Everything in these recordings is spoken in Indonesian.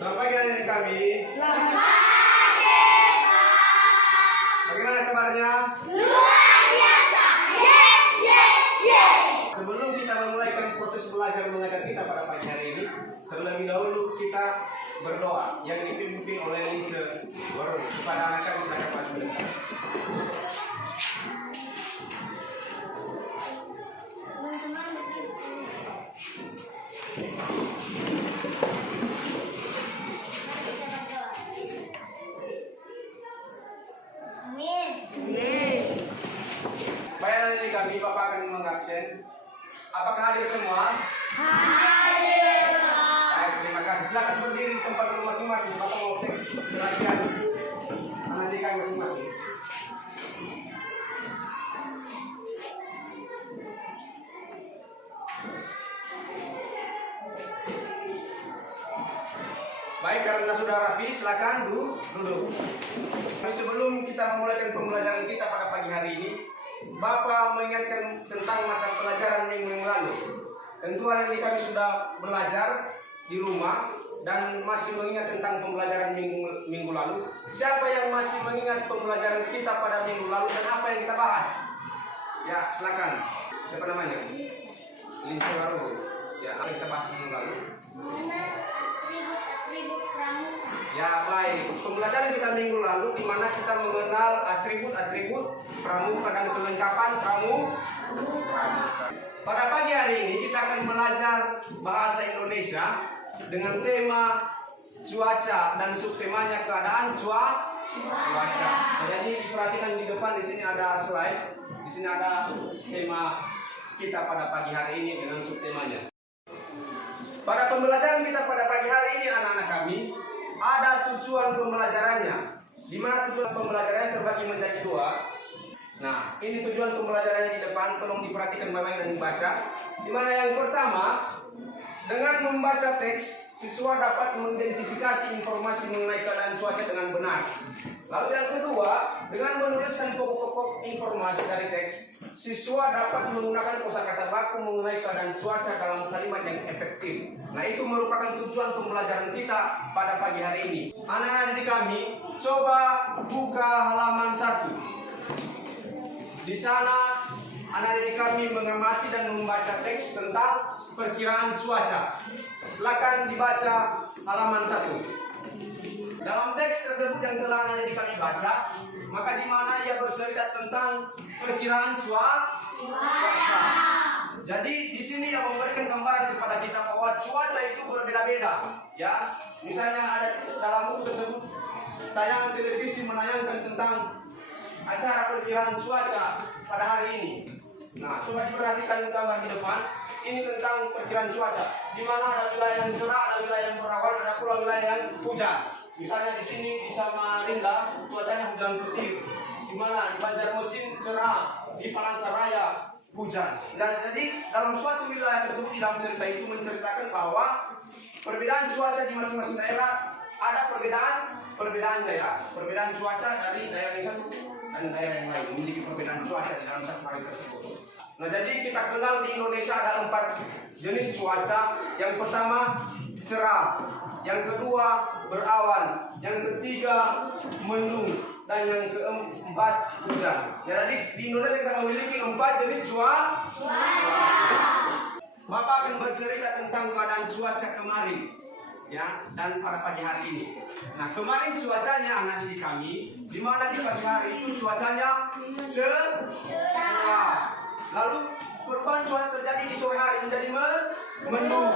Selamat pagi adik kami. Selamat pagi, Pak. Bagaimana kabarnya? Luar biasa. Yes, yes, yes. Sebelum kita memulai proses belajar mengajar kita pada pagi hari ini, terlebih dahulu kita berdoa yang dipimpin oleh Lice Warung. Kepada anak kami silakan maju mendekat. Amin. Baiklah adik kami, Bapak akan mengabsen. Apakah hadir semua? Hadir, Pak. Baik, terima kasih. Silakan berdiri di tempat masing-masing. Bapak mau cek perhatian adik kami masing-masing. Baik, karena sudah rapi, silakan duduk. Sebelum kita memulai pembelajaran kita pada pagi hari ini, Bapak mengingatkan tentang mata pelajaran minggu yang lalu. Tentu hari ini kami sudah belajar di rumah dan masih mengingat tentang pembelajaran minggu lalu. Siapa yang masih mengingat pembelajaran kita pada minggu lalu dan apa yang kita bahas? Ya, silakan. Siapa namanya? Lintu Baru. Ya, apa yang kita bahas minggu lalu? Atribut pramuka. Ya, baik. Pembelajaran kita minggu lalu di mana kita mengenal atribut pramuka dan kelengkapan pramuka. Pada pagi hari ini kita akan belajar bahasa Indonesia dengan tema cuaca dan subtemanya keadaan cuaca. Jadi diperhatikan di depan, di sini ada slide, di sini ada tema kita pada pagi hari ini dengan subtemanya. Pada pembelajaran kita pada pagi hari ini anak-anak kami ada tujuan pembelajarannya, di mana tujuan pembelajarannya terbagi menjadi dua. Nah, ini tujuan pembelajarannya di depan, tolong diperhatikan baik-baik dan dibaca. Di mana yang pertama, dengan membaca teks, siswa dapat mengidentifikasi informasi mengenai keadaan cuaca dengan benar. Lalu yang kedua, dengan menuliskan pokok-pokok informasi dari teks, siswa dapat menggunakan kosakata baku mengenai keadaan cuaca dalam kalimat yang efektif. Nah, itu merupakan tujuan pembelajaran kita pada pagi hari ini. Anak-anak didik kami, coba buka halaman 1. Di sana anak didik kami mengamati dan membaca teks tentang perkiraan cuaca. Silakan dibaca halaman 1. Dalam teks tersebut yang telah anak didik kami baca, maka di mana ia bercerita tentang perkiraan cuaca. Jadi di sini yang memberikan gambaran kepada kita bahwa cuaca itu berbeda-beda, ya. Misalnya ada dalam buku tersebut tayangan televisi menayangkan tentang acara perkiraan cuaca pada hari ini. Nah, coba diperhatikan gambar di depan. Ini tentang perkiraan cuaca. Di mana ada wilayah yang cerah, ada wilayah yang berawan, ada pula wilayah yang hujan. Misalnya di sini di Samarinda cuacanya hujan petir. Di mana di Banjarmasin cerah, di Palangkaraya hujan. Dan jadi dalam suatu wilayah tersebut di dalam cerita itu menceritakan bahwa perbedaan cuaca di masing-masing daerah ada perbedaan daerah, perbedaan cuaca dari daerah yang satu dan daerah yang lain memiliki perbedaan cuaca di dalam satu hari tersebut. Nah, jadi kita kenal di Indonesia ada 4 jenis cuaca. Yang pertama cerah, yang kedua berawan, yang ketiga mendung, dan yang keempat hujan. Ya, jadi di Indonesia kita memiliki 4 jenis cuaca. Bapak akan bercerita tentang keadaan cuaca kemarin, ya, dan pada pagi hari ini. Nah, kemarin cuacanya anak didik kami, di mana di pagi hari itu cuacanya cerah. Lalu perubahan cuaca terjadi di sore hari menjadi mendung.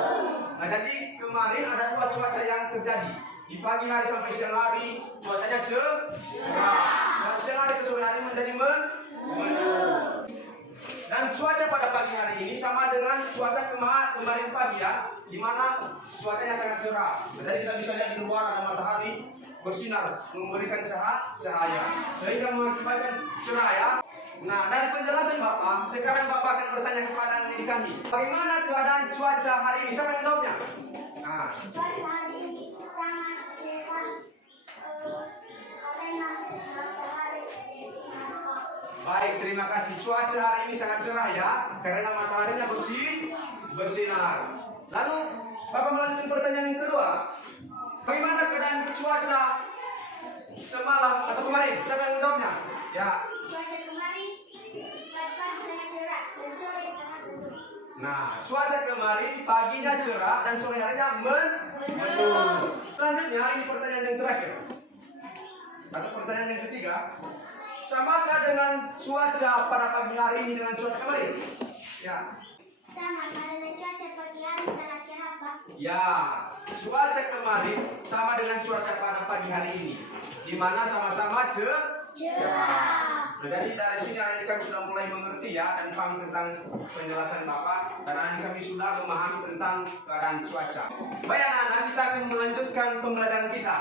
Nah, jadi kemarin ada 2 cuaca yang terjadi. Di pagi hari sampai siang hari cuacanya cerah. Dan siang hari ke sore hari menjadi mendung. Dan cuaca pada pagi hari ini sama dengan cuaca kemarin pagi, ya, di mana cuacanya sangat cerah. Jadi kita bisa lihat di luar ada matahari bersinar memberikan cahaya sehingga mengakibatkan cerah, ya. Nah, dari penjelasan Bapak, sekarang Bapak akan bertanya kepada anak didik kami, bagaimana keadaan cuaca hari ini? Siapa yang menjawabnya? Nah, Cuaca hari ini sangat cerah karena matahari bersinar. baik, terima kasih. Cuaca hari ini sangat cerah, ya, karena mataharinya bersinar. Lalu Bapak melanjutkan pertanyaan yang kedua. Bagaimana keadaan cuaca semalam atau kemarin? Siapa yang menjawabnya? Ya. Cuaca kemarin pagi sangat cerah dan sore sangat mendung. Nah, cuaca kemarin paginya cerah dan sore harinya mendung. Selanjutnya ini pertanyaan yang terakhir atau pertanyaan yang ketiga. Samakah dengan cuaca pada pagi hari ini dengan cuaca kemarin? Ya. Sama karena cuaca pagi hari sangat cerah, Pak. Ya, cuaca kemarin sama dengan cuaca pada pagi hari ini, di mana sama-sama cerah. Nah, jadi dari sini adik kami sudah mulai mengerti ya dan paham tentang penjelasan Bapak, dan adik kami sudah memahami tentang keadaan cuaca. Baik anak-anak, kita akan melanjutkan pembelajaran kita.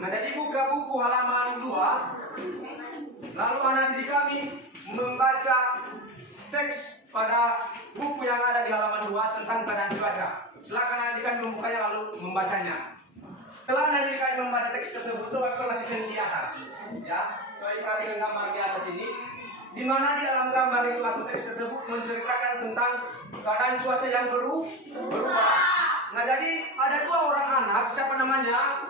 Nah, jadi buka buku halaman 2, lalu anak didik kami membaca teks pada buku yang ada di halaman 2 tentang keadaan cuaca. Silakan adik kami membukanya lalu membacanya. Setelah adik kami membaca teks tersebut, coba perhatikan di atas. Ya, coba perhatikan gambar di atas ini. Di mana di dalam gambar itu atau teks tersebut menceritakan tentang keadaan cuaca yang berubah. Nah, jadi ada 2 orang anak, siapa namanya?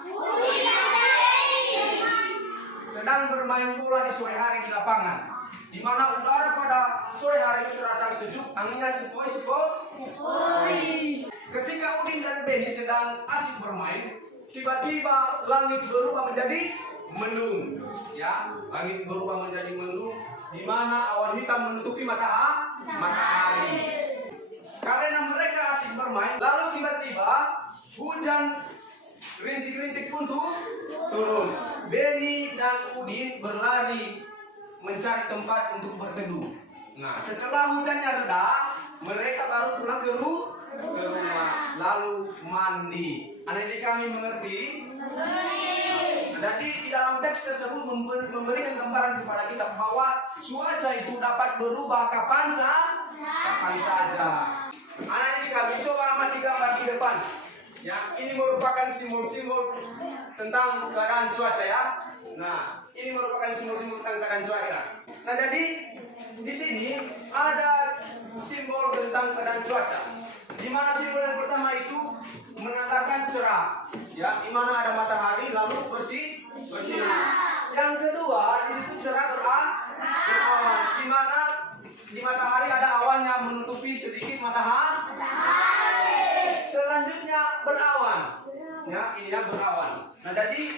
Sedang bermain bola di sore hari di lapangan. Di mana udara pada sore hari itu terasa sejuk, anginnya sepoi-sepoi. Ketika Udin dan Beni sedang asik bermain, tiba-tiba langit berubah menjadi mendung. Ya, langit berubah menjadi mendung, di mana awan hitam menutupi matahari. Karena mereka asik bermain, lalu tiba-tiba hujan rintik-rintik pun turun. Beni dan Udin berlari mencari tempat untuk berteduh. Nah, setelah hujannya reda, mereka baru pulang ke rumah, lalu mandi. Anak-anak kami mengerti? Jadi di dalam teks tersebut memberikan gambaran kepada kita bahwa cuaca itu dapat berubah kapan saja. Anak-anak kami coba amati gambar di depan. Ya, ini merupakan simbol-simbol tentang keadaan cuaca ya. Nah, ini merupakan simbol-simbol tentang keadaan cuaca. Nah, jadi di sini ada simbol tentang keadaan cuaca. Di mana simbol yang pertama itu menandakan cerah, ya, di mana ada matahari lalu bersinar. Yang kedua, di situ cerah berawan, di mana di matahari ada awan yang menutupi sedikit matahari. Selanjutnya berawan, ya, ini yang berawan. Nah, jadi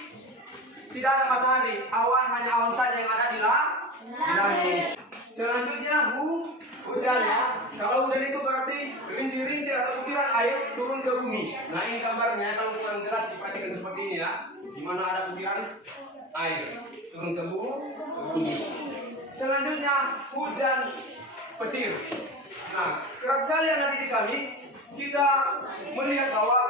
tidak ada matahari, hanya awan saja yang ada di langit. Selanjutnya hujannya. Kalau hujan itu berarti rintik-rintik atau butiran air turun ke bumi. Nah, ini gambarnya, kalau kurang jelas diperhatikan seperti ini ya, di mana ada butiran air turun ke bumi. Selanjutnya hujan petir. Nah, kerap kali yang ada di kami kita melihat bahwa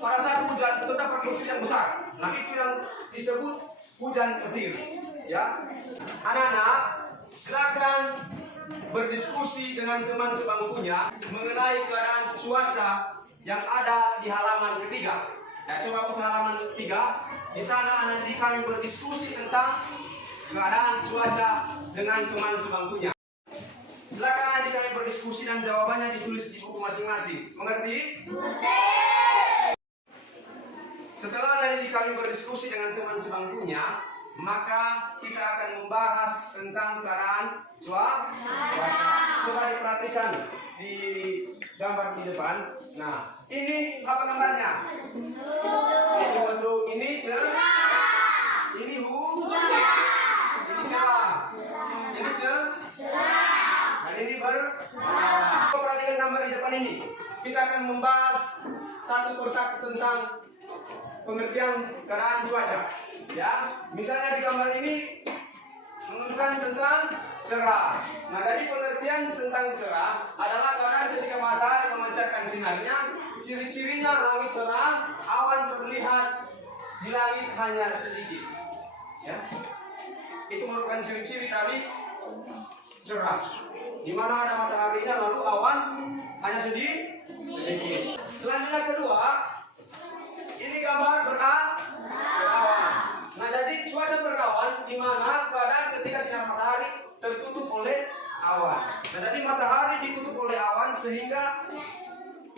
pada saat hujan terdapat petir yang besar. Nah, itu yang disebut hujan petir. Ya, anak-anak, silakan berdiskusi dengan teman sebangkunya mengenai keadaan cuaca yang ada di halaman ketiga. Ya, coba buka halaman 3. Di sana anak didik kami berdiskusi tentang keadaan cuaca dengan teman sebangkunya. Silakan anak didik kami berdiskusi dan jawabannya ditulis di buku masing-masing. Mengerti? Setelah anak didik kami berdiskusi dengan teman sebangkunya, maka kita akan membahas tentang keadaan cuaca. Coba diperhatikan di gambar di depan. Nah, ini apa gambarnya? Ini mendung, ini cerah, ini hujan, ini cerah, ini cerah, dan ini berawan. Coba perhatikan gambar di depan ini. Kita akan membahas satu persatu tentang pengertian keadaan cuaca. Ya, misalnya di gambar ini menunjukkan tentang cerah. Nah, jadi pengertian tentang cerah adalah keadaan ketika matahari memancarkan sinarnya, ciri-cirinya langit terang, awan terlihat di langit hanya sedikit. Ya, itu merupakan ciri-ciri dari cerah. Di mana ada mataharinya lalu awan hanya sedikit. Selanjutnya kedua, ini gambar berawan. Nah, jadi cuaca berawan di mana keadaan ketika sinar matahari tertutup oleh awan. Nah, jadi matahari ditutup oleh awan sehingga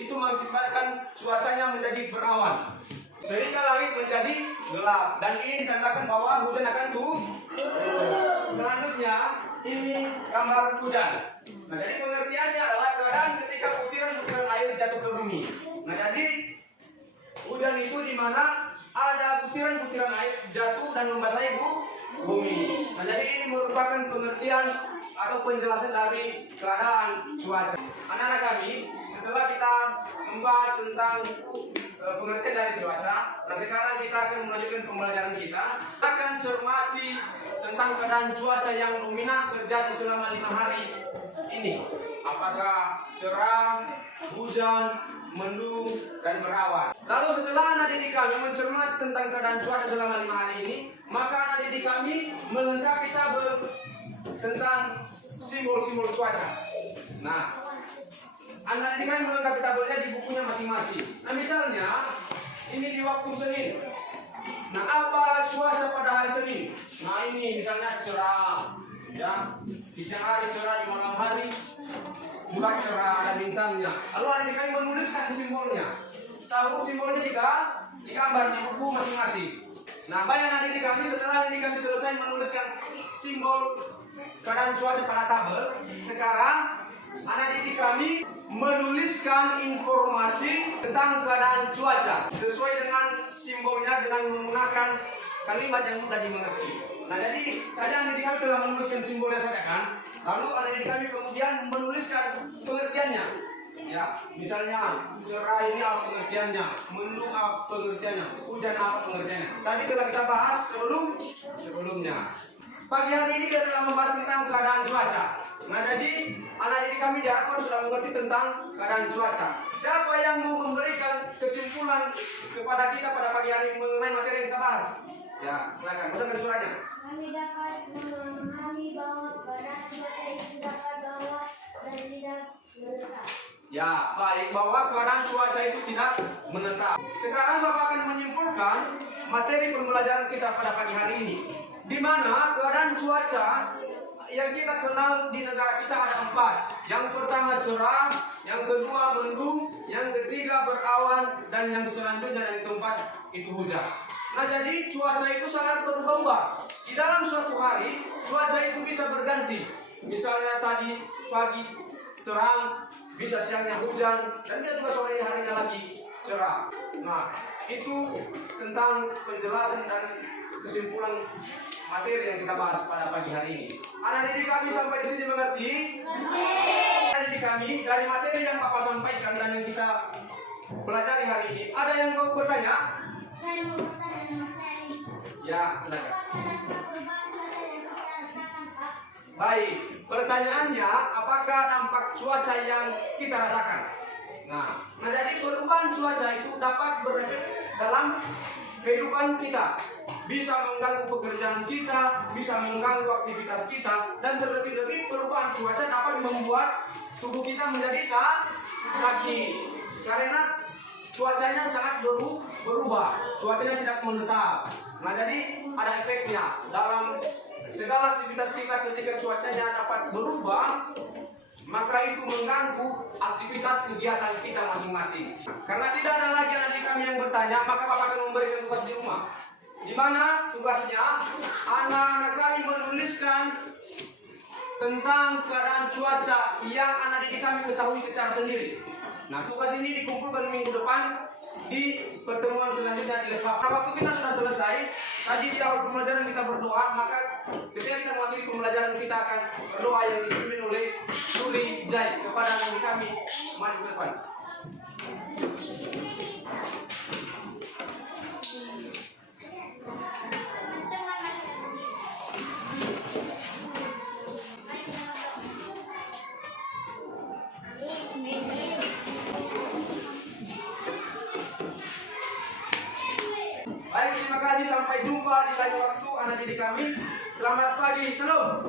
itu mengakibatkan cuacanya menjadi berawan. Sehingga langit menjadi gelap. Dan ini ditandakan bahwa hujan akan turun. Selanjutnya, ini gambar hujan. Nah, jadi pengertiannya adalah keadaan ketika butiran-butiran air jatuh ke bumi. Nah, jadi hujan itu di mana ada butiran-butiran air jatuh dan membasahi bumi. Nah, jadi ini merupakan pengertian atau penjelasan dari keadaan cuaca. Anak-anak kami, setelah kita membahas tentang pengertian dari cuaca, nah sekarang kita akan melanjutkan pembelajaran kita. Kita akan cermati tentang keadaan cuaca yang dominan terjadi selama 5 hari ini. Apakah cerah, hujan, mendung, dan berawan. Lalu setelah anak didik kami mencermati tentang keadaan cuaca selama 5 hari ini, maka anak didik kami melengkapi tabel tentang simbol-simbol cuaca. Nah, anak didik kami melengkapi tabelnya di bukunya masing-masing. Nah, misalnya ini di waktu Senin. Nah, apa cuaca pada hari Senin? Nah, ini misalnya cerah, ya. Di siang hari cerah, di malam hari juga cerah, ada bintangnya. Lalu anak didik kami menuliskan simbolnya. Tahu simbolnya juga digambar di buku masing-masing. Nah, banyak anak didik kami setelah anak didik kami selesai menuliskan simbol keadaan cuaca pada tabel, sekarang anak didik kami menuliskan informasi tentang keadaan cuaca sesuai dengan simbolnya dengan menggunakan kalimat yang mudah dimengerti. Nah, jadi tadi anak didik kami telah menuliskan simbolnya saja kan, lalu anak didik kami kemudian menuliskan pengertiannya. Ya, misalnya cerah ini apa pengertiannya, mendung apa pengertiannya, hujan apa pengertiannya. Tadi telah kita bahas sebelumnya. Pagi hari ini kita telah membahas tentang keadaan cuaca. Nah, jadi anak didik kami diharapkan sudah mengerti tentang keadaan cuaca. Siapa yang mau memberikan kesimpulan kepada kita pada pagi hari ini mengenai materi yang kita bahas? Ya, silakan. Bacakan suaranya. Kami dapat memahami bahwa keadaan cuaca itu dapat bawah dan tidak menetap. Ya, baik, bahwa keadaan cuaca itu tidak menetap. Sekarang Bapak akan menyimpulkan materi pembelajaran kita pada pagi hari ini, di mana keadaan cuaca yang kita kenal di negara kita ada 4. Yang pertama cerah, yang kedua mendung, yang ketiga berawan, dan yang selanjutnya yang keempat itu hujan. Nah, jadi cuaca itu sangat berubah-ubah. Di dalam suatu hari, cuaca itu bisa berganti. Misalnya tadi pagi terang, bisa siangnya hujan, dan dia juga sore harinya lagi cerah. Nah, itu tentang penjelasan dan kesimpulan materi yang kita bahas pada pagi hari ini. Anak didik kami sampai di sini mengerti? Anak didik kami dari materi yang Bapak sampaikan dan yang kita pelajari hari ini, ada yang mau bertanya? Saya mau bertanya nama saya Insa. Ya, silakan. Apakah dampak perubahan cuaca yang kita rasakan, Pak? Baik, pertanyaannya apakah dampak cuaca yang kita rasakan? Nah, jadi perubahan cuaca itu dapat berefek dalam kehidupan kita. Bisa mengganggu pekerjaan kita, bisa mengganggu aktivitas kita, dan terlebih-lebih perubahan cuaca dapat membuat tubuh kita menjadi sakit. Karena cuacanya sangat berubah, cuacanya tidak menetap. Nah, jadi ada efeknya dalam segala aktivitas kita. Ketika cuacanya dapat berubah, maka itu mengganggu aktivitas kegiatan kita masing-masing. Karena tidak ada lagi anak kami yang bertanya, maka Bapak akan memberikan tugas di rumah, di mana tugasnya anak-anak kami menuliskan tentang keadaan cuaca yang anak didik kami ketahui secara sendiri. Nah, tugas ini dikumpulkan minggu depan di pertemuan selanjutnya di Lesbab. Nah, waktu kita sudah selesai. Tadi di awal pembelajaran kita berdoa, maka ketika kita mengakhiri pembelajaran kita akan berdoa yang dipimpin oleh Suri Jai kepada anak kami. Maju ke depan. Baik, terima kasih. Sampai jumpa di lain waktu anak didik kami. Selamat pagi. Salam.